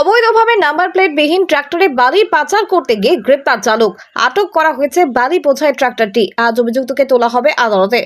অবৈধভাবে number plate বিহীন ট্রাক্টরে বালি পাচার করতে গিয়ে গ্রেপ্তার চালক। আটক করা হয়েছে বালি বোঝাই ট্রাক্টরটি। আজ অভিযুক্তকে তোলা হবে আদালতে।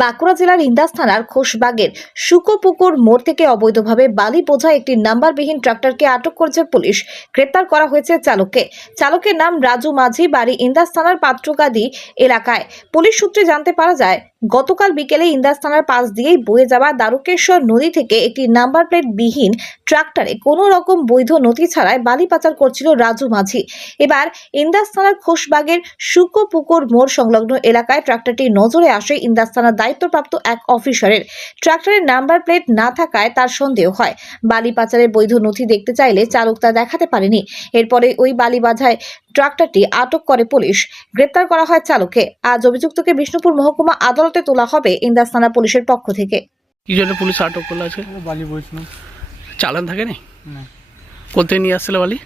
বাঁকুড়া জেলার ইন্দাস থানার খোশবাগের শুকোপুকুর মোড় থেকে অবৈধভাবে বালি বোঝাই একটি নাম্বারবিহীন ট্রাক্টরকে আটক করেছে পুলিশ। গ্রেপ্তার করা হয়েছে চালককে। চালকের নাম রাজু মাঝি, বাড়ি ইন্দাস থানার পাত্রকাদি এলাকায়। পুলিশ সূত্রে জানতে পারা যায় গতকাল বিকেলে ইন্দাস থানার পাশ দিয়েই বয়ে যাওয়া দ্বারকেশ্বর নদী থেকে একটি নাম্বার প্লেট বিহীন ট্রাক্টরে কোনো রকম বৈধ নথি ছাড়াই বালি পাচার করছিল রাজু মাঝি। এবার ইন্দাস থানার খোশবাগের শুকোপুকুর মোড় সংলগ্ন এলাকায় ট্রাক্টরটি নজরে আসে ইন্দাস থানার দায়িত্বপ্রাপ্ত এক অফিসারের। ট্রাক্টরের নাম্বার প্লেট না থাকায় তার সন্দেহ হয়। বালি পাচারের বৈধ নথি দেখতে চাইলে চালক তা দেখাতে পারেনি। এরপরে ওই বালি বাঝায় ট্রাক্টরটি আটক করে পুলিশ। গ্রেপ্তার করা হয় চালককে। আজ অভিযুক্তকে বিষ্ণুপুর মহকুমা আদালতে তোলা হবে ইন্দাস থানা পুলিশের পক্ষ থেকে। কি জন্য পুলিশ আটক করল আছে বালি বইছিলাম চালান থাকে নি। না কোথায় নিয়ে আসছিল বালি?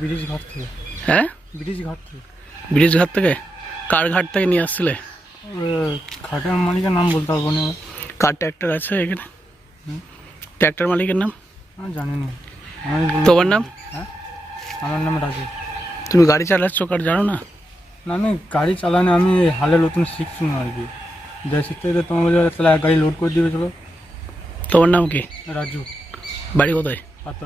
ব্রিজ ঘাট থেকে। হ্যাঁ? ব্রিজ ঘাট থেকে। ব্রিজ ঘাট থেকে? কার ঘাট থেকে নিয়ে আসছিলে? ঘাটের মালিকের নাম বলতে পারব না। কার ট্র্যাক্টর আছে এখানে? ট্র্যাক্টর মালিকের নাম? আমি জানি না। তোমার নাম? হ্যাঁ? আমার নাম রাজু তুমি গাড়ি চালাচ্ছ কার জানো না? না আমি গাড়ি চালানো আমি হালে নতুন শিখছি না আর কি। যাই শিখতে গেলে তোমার তাহলে গাড়ি লোড করে দিবে চলো। তোমার নাম কি? রাজু। বাড়ি কোথায়? আচ্ছা